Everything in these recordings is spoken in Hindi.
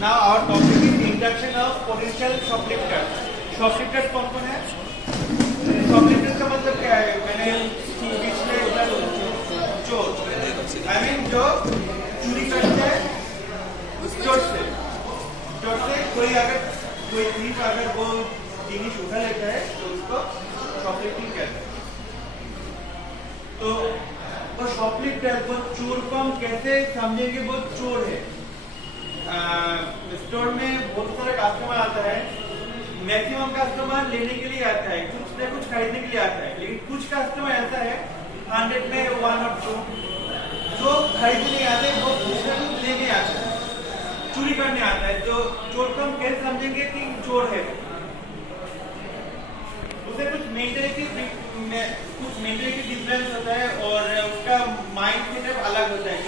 Now our topic is introduction of potential shoplifter. Shoplifter कौन है? Shoplifter का मतलब क्या है? मैंने पिछले चोर, I mean जो चोरी करते हैं चोर से कोई thief अगर वो जिनिस उठा लेता है तो उसको shoplifting कहते हैं। तो वो shoplifter वो चोर को हम कैसे समझेंगे वो चोर है? स्टोर में बहुत सारे कस्टमर आता है, मैक्सिमम कस्टमर लेने के लिए आता है, कुछ न कुछ खरीदने के लिए आता है, लेकिन कुछ कस्टमर ऐसा है 100 में 1 और 2 जो खरीदने नहीं आते, वो कुछ न कुछ लेने आता है, चोरी करने आता है। जो चोर को हम कैसे समझेंगे कि चोर है? उसे कुछ मेंटलिटी डिफरेंस होता है और उसका माइंड सेटअप अलग होता है।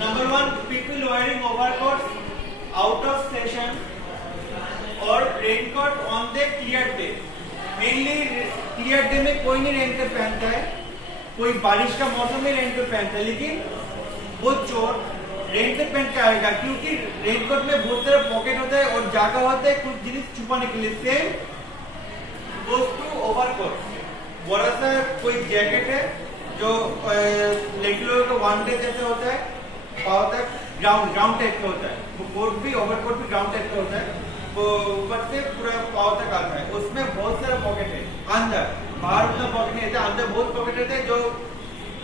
Number 1, people wearing overcoats out of session or raincoat on the clear day. Mainly clear day में कोई नहीं रेनकोट पहनता है, कोई बारिश का मौसम में रेनकोट पहनता है, लेकिन वो चोर रेनकोट पहन के आएगा क्योंकि रेनकोट में बहुत सारा पॉकेट होता है और जगह होता है कुछ जिनिस छुपाने के लिए। Same goes to overcoat. बड़ा सा कोई जैकेट है जो लड़की लोगों का वन डे जैसे होता है, होता है ग्राउंड टाइप का होता है, वो कोट भी ओवरकोट भी ग्राउंड टाइप का होता है, वो ऊपर से पूरा पाव तक आता है। उसमें बहुत सारा पॉकेट है, अंदर बाहर उतना पॉकेट नहीं रहता, अंदर बहुत पॉकेट रहते हैं जो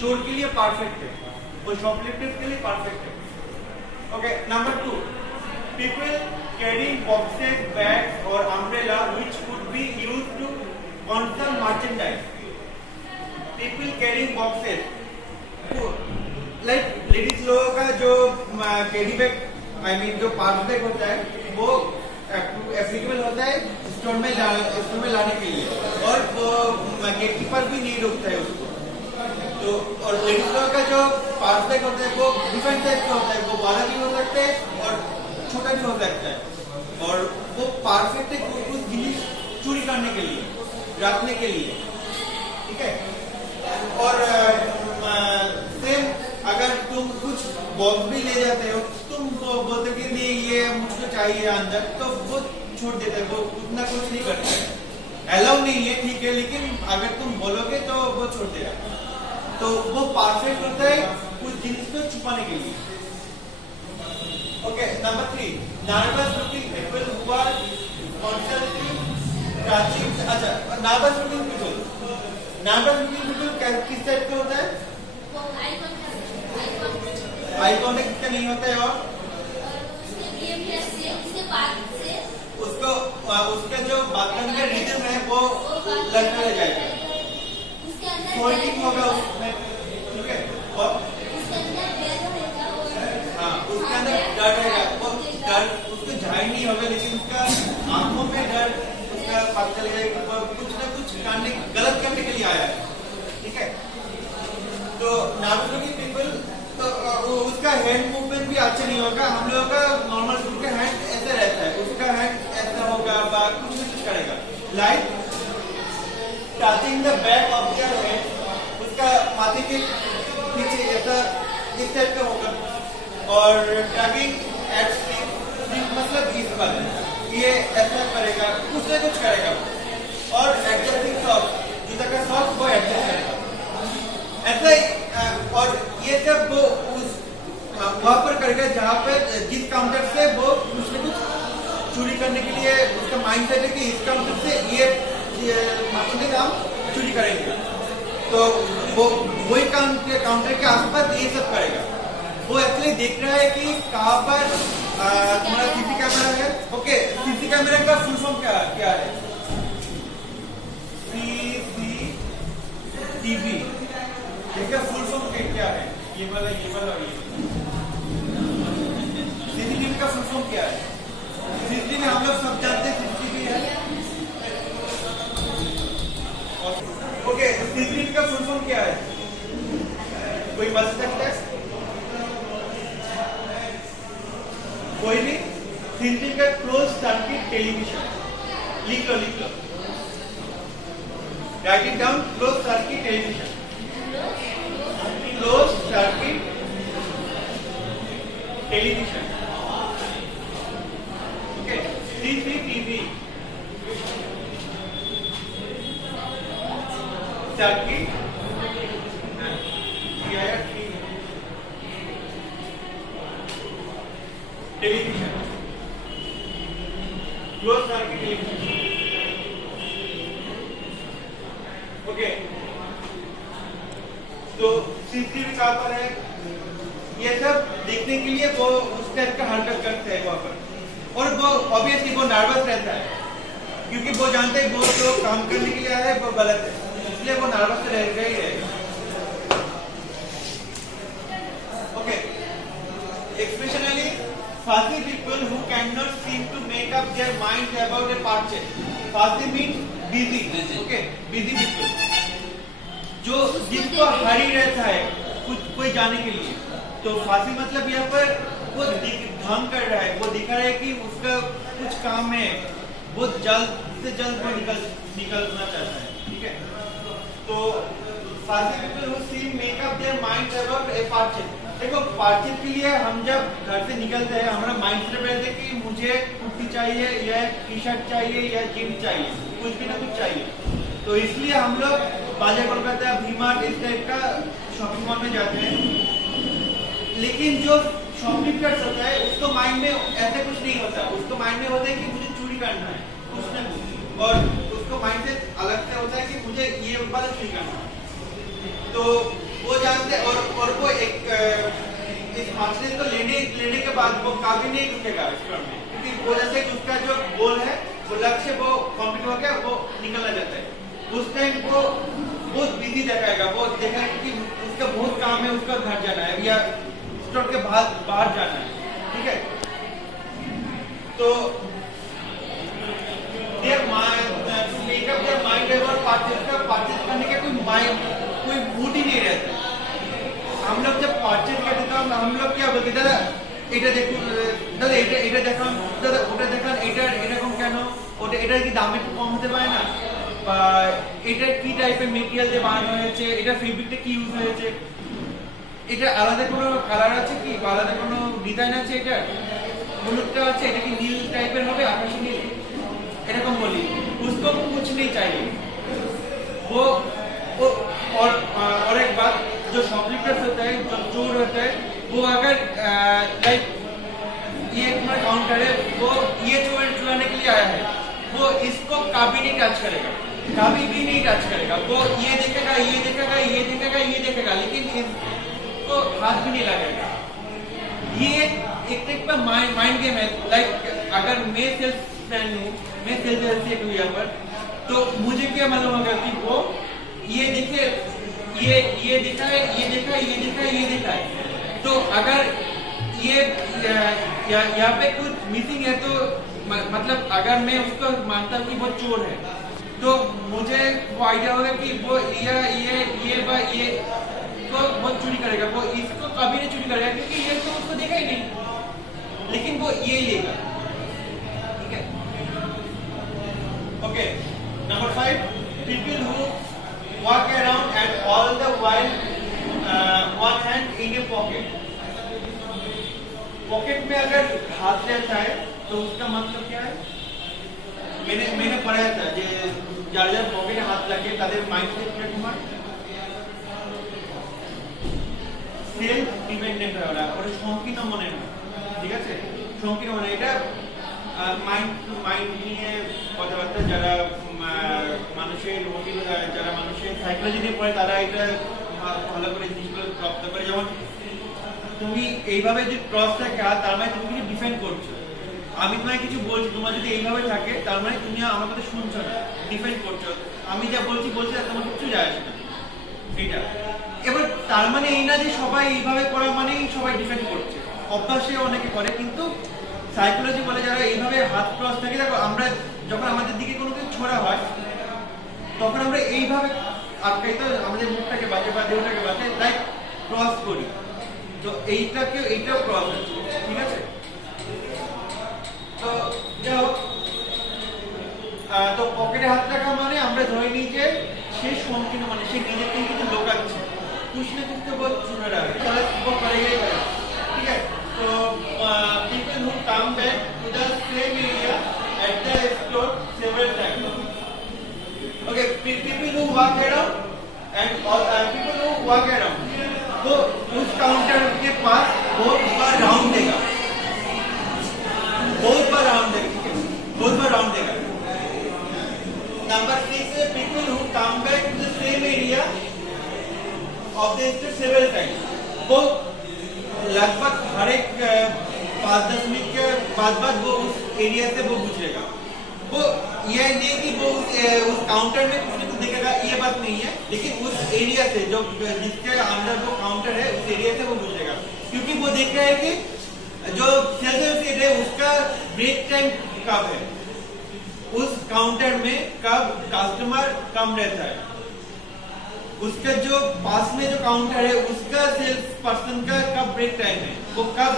चोर के लिए परफेक्ट है, वो शॉपलिफ्टर्स के लिए परफेक्ट है। Okay, number 2, people carrying boxes, bags और umbrella which could be used to concern merchandise. People carrying boxes like ladies लोगों का जो कैरी बैग, आई मीन जो पार्स बैग होता है, वो एप्लीकेबल होता है स्टोर में लाने के लिए, और वो गेटकीपर भी नहीं रोकता है उसको। तो और लेडीज लोगों का जो पार्स बैग होता है वो डिफरेंट टाइप का होता है, वो बड़ा भी हो सकता है और छोटा भी हो सकता है, और वो परफेक्ट है कुछ जिनिस चोरी करने के लिए, रखने के लिए, ठीक है। और सेम अगर तुम कुछ बॉक्स भी ले जाते हो, तुम बोलते कि नहीं ये मुझको चाहिए अंदर, तो वो छूट देता है, वो उतना कुछ नहीं करता है, अलाउ नहीं है, ठीक है, लेकिन अगर तुम बोलोगे तो वो छोड़ देगा। तो वो परफेक्ट होता है कुछ जिनिस को छुपाने के लिए। Okay, number 3, nervous looking people who are constantly touching. अच्छा, नर्वस लुकिंग पीपल किस टाइप का होता है? आई कॉन्टेक्ट इसका नहीं होता है, और उसको उसका जो बात करने का रिदम है वो लड़ता रह जाएगा, होगा उसमें, ठीक है। और हाँ, उसके अंदर डर रहेगा, वो डर उसको जाहिर नहीं होगा, लेकिन उसका आंखों में डर उसका पता चलेगा कि वो कुछ ना कुछ गलत करने के लिए आया है, ठीक है। तो नॉर्मल पीपल तो उसका हैंड मूवमेंट भी अच्छा नहीं होगा, हम लोगों का नॉर्मल का हैंड ऐसे रहता है, उसका हैंड ऐसा होगा, कुछ ना कुछ करेगा, like touching the back of your head, उसका माथे के पीछे ऐसा इस टाइप का होगा, और टगिंग एट स्लीप मतलब इस पर ये ऐसा करेगा, कुछ ना कुछ करेगा, और एडजस्टिंग सॉक्स, जूता का सॉक्स वो एडजस्ट करेगा ऐसा ही। और ये सब वो उस वहां पर करेगा जहाँ पे जिस काउंटर से वो कुछ न कुछ चोरी करने के लिए उसका माइंड सेट है कि इस काउंटर से ये हम चोरी करेंगे, तो वो वही काउंटर के आसपास ये सब करेगा। वो एक्चुअली देख रहा है कि कहाँ पर तुम्हारा सीसी कैमरा है। ओके, सीसी कैमरा का फुल फॉर्म क्या है? सीसीटीवी, इसका फुल फॉर्म क्या है? ये वाला सीसीटीवी का फुल फॉर्म क्या है? सीसीटीवी हम लोग सब जानते हैं सीसीटीवी है। ओके, सीसीटीवी का फुल फॉर्म क्या है? कोई बता सकता है? कोई भी? सीसीटीवी का क्लोज सर्किट टेलीविजन। लिख लो, write it down, close circuit television, close circuit television. Television, close circuit television. Okay, तो सीसीटीवी कहाँ पर है, ये सब देखने के लिए वो उस टाइप का हरकत करते हैं वहाँ पर। और वो ऑब्वियसली वो नर्वस रहता है, क्योंकि वो जानते हैं वो जो काम करने के लिए आया है वो गलत है, इसलिए वो नर्वस रह ही रहेगा। Okay, expressionally fussy people who cannot seem to make up their minds about a purchase. Fussy means busy. Okay, busy people. जो जिसको हरी रहता है कुछ कोई जाने के लिए, तो फांसी मतलब यहाँ पर वो ढंग कर रहा है, वो दिखा रहा है कि उसका कुछ काम है, वो जल्द से जल्द वो निकलना चाहता है, ठीक है। तो फांसी people who seem make up their minds about a purchase. देखो, परचेज के लिए हम जब घर से निकलते हैं हमारा माइंड सेट रहता है कि मुझे कुर्ती चाहिए या टी शर्ट चाहिए या जीन्स चाहिए, कुछ भी ना कुछ चाहिए। तो इसलिए हम लोग बाजार कोलकाता, वी-मार्ट इस टाइप का शॉपिंग मॉल में जाते हैं। लेकिन जो शॉपकीपर्स होता है उसको माइंड में ऐसा कुछ नहीं होता, उसको माइंड में होता है कि मुझे चोरी करना है कुछ ना कुछ, और उसको माइंड से अलग से होता है कि मुझे ये वाला चोरी करना है। तो वो जानते और वो एक इस मछली को लेने के बाद वो कभी नहीं रुकेगा स्टोर में, क्योंकि वो जैसे उसका जो गोल है वो लक्ष्य वो कंप्लीट हो गया, वो निकलना चाहता है। उस टाइम वो बहुत बिजी दिखाएगा, वो दिखाएगा कि उसका बहुत काम है, उसका घर जाना है या स्टोर के बाहर जाना है, ठीक है। तो makeup their mind about purchase करने का कोई मूड ही नहीं रहता। हम लोग जब परचेज करते तो हम लोग क्या बोलते, दादा এটা দেখুন, দাদা এটা দেখান, দাদা ওটা দেখান, এটা এরকম কেন, ওটা এটার কি দাম একটু কম হতে পারে না, বা এটা কি টাইপের মেটেরিয়াল দিয়ে বানানো হয়েছে, এটা ফেব্রিকটা কি ইউজ হয়েছে, এটা আলাদা কোনো কালার আছে কি, বা আলাদা কোনো ডিজাইন আছে, এটা হলুদটা আছে, এটা কি নীল টাইপের হবে, আকাশি নীল, এরকম বলি। उसको कुछ नहीं चाहिए वो और एक बात, जो शॉपकीपर्स होता है, जो चोर होता है, वो अगर लाइक ये तुम्हारा काउंटर है, वो ये चोर चुराने के लिए आया है, वो इसको कभी नहीं टच करेगा, कभी भी नहीं टच करेगा। वो ये देखेगा, ये देखेगा, ये देखेगा, ये देखेगा, लेकिन इसको हाथ भी नहीं लगेगा। ये एक टाइप का माइंड गेम है। लाइक अगर मैं सेल्समैन हूँ, मैं सेल्स एसोसिएट हूँ यहाँ पर, तो मुझे क्या मालूम होगा कि वो ये देखे, ये देखा है, ये देखा है, ये देखा है, ये देखा है। तो अगर ये यहाँ पे कुछ मिसिंग है, तो मतलब अगर मैं उसको मानता हूँ कि वो चोर है, तो मुझे वो आइडिया होगा कि वो ये तो वो चोरी करेगा, वो इसको कभी नहीं चोरी करेगा, क्योंकि ये तो उसको देखा ही नहीं, लेकिन वो ये लेगा, ठीक है। Okay, number 5, people who walk around and all the while one hand in a pocket. Pocket में अगर हाथ रहता है तो उसका मतलब क्या है? मैंने पढ़ा था যে যারা যারা পকেটে হাত লাগে তাদের মাইন্ডসেট কিরকম হয়, সেলফ ডিপেন্ডেন্ট হয় ওরা, ওরা সংকীর্ণ মনে হয়, ঠিক আছে, সংকীর্ণ মনে। এটা মাইন্ড নিয়ে কথাবার্তা, যারা মানুষের মোটিভ, যারা মানুষের সাইকোলজি নিয়ে পড়ে তারা এটা ভালো করে জিনিসগুলো রপ্ত করে। যেমন তুমি এইভাবে যে ক্রস থাকে তার মানে তুমি কিছু ডিফেন্ড করছো, আমি তোমায় কিছু বলছি, তোমার যদি এইভাবে থাকে তার মানে তুমি আমার কথা শুনছো না, ডিফেন্ড করছো, আমি যা বলছি তোমার কিছু যায় আসে না, এইটা। এবার তার মানে এই না যে সবাই এইভাবে করা মানেই সবাই ডিফেন্ড করছে, অভ্যাসে অনেকে করে, কিন্তু সাইকোলজি বলে যারা এইভাবে হাত ক্রস থাকে, দেখো আমরা যখন আমাদের দিকে কোনো কিছু ছোড়া হয় তখন আমরা এইভাবে আটকাই, তো আমাদের মুখটাকে বাঁচে বা দেহটাকে বাঁচে, তাই ক্রস করি। তো এইটাও ক্রস আছে, ঠিক আছে। তো যাই হোক, তো পকেটে হাত রাখা মানে আমরা ধরে নিই যে সে সংকীর্ণ, মানে সে নিজেকে কিছু লোকাচ্ছে, कुछ ना कुछ तो बहुत सुना रहा है, वो करेगा ही करेगा, ठीक है। तो people who come back to the same area at the store several times. Okay, people who walk around and people who walk around, तो उस काउंटर के पास बहुत बार राउंड देगा, बहुत बार राउंड देगा, बहुत बार राउंड देगा। नंबर 6 है people who come back to the same area of the state several times, वो लगभग हर एक 5-10 मिनट के बाद वो उस एरिया से वो गुजरेगा। वो ये नहीं कि वो उस काउंटर में कुछ तो देखेगा, ये बात नहीं है, लेकिन उस एरिया से जो जिसके अंदर वो काउंटर है उस एरिया से वो गुजरेगा, क्योंकि वो देख रहा है कि जो सेल्फ है उसका ब्रेक टाइम कब है, उस काउंटर में कब कस्टमर कम रहता है, उसका जो पास में जो काउंटर है उसका सेल्स पर्सन का कब ब्रेक टाइम है, वो कब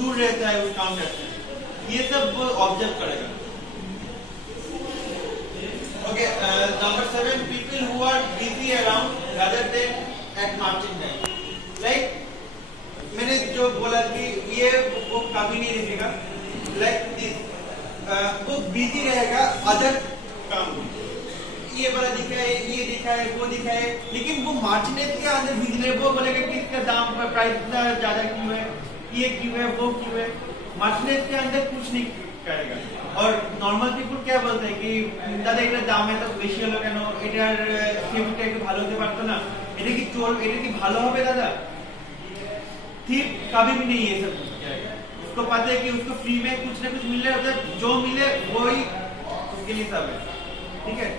दूर रहता है उस काउंटर से, ये सब वो ऑब्जर्व करेगा। Okay, number 7, people who are busy around rather than at marching time. Like मैंने जो बोला कि ये वो कभी नहीं देखेगा, like this, वो busy रहेगा अदर काम में, ये वाला दिखा है, ये दिखा है, वो दिखा है, लेकिन वो मार्चनेस के अंदर बिजी रहे, वो बोलेगा कि इसका दाम प्राइस इतना ज्यादा क्यों है, ये क्यों है, वो क्यों है, मार्चनेस के अंदर कुछ नहीं करेगा। और नॉर्माल पीपल क्या बोलते हैं कि दादा এটা দাম এত বেশি হলো কেন, এটার সেফটিটা একটু ভালো হতে পারতো না, এটা কি চল, এটা কি ভালো হবে दादा, ठीक कभी भी नहीं ये सब करेगा। उसको पता है कि उसको फ्री में कुछ ना कुछ मिल रहा है, जो मिले वही उसके लिए सब है, ठीक है।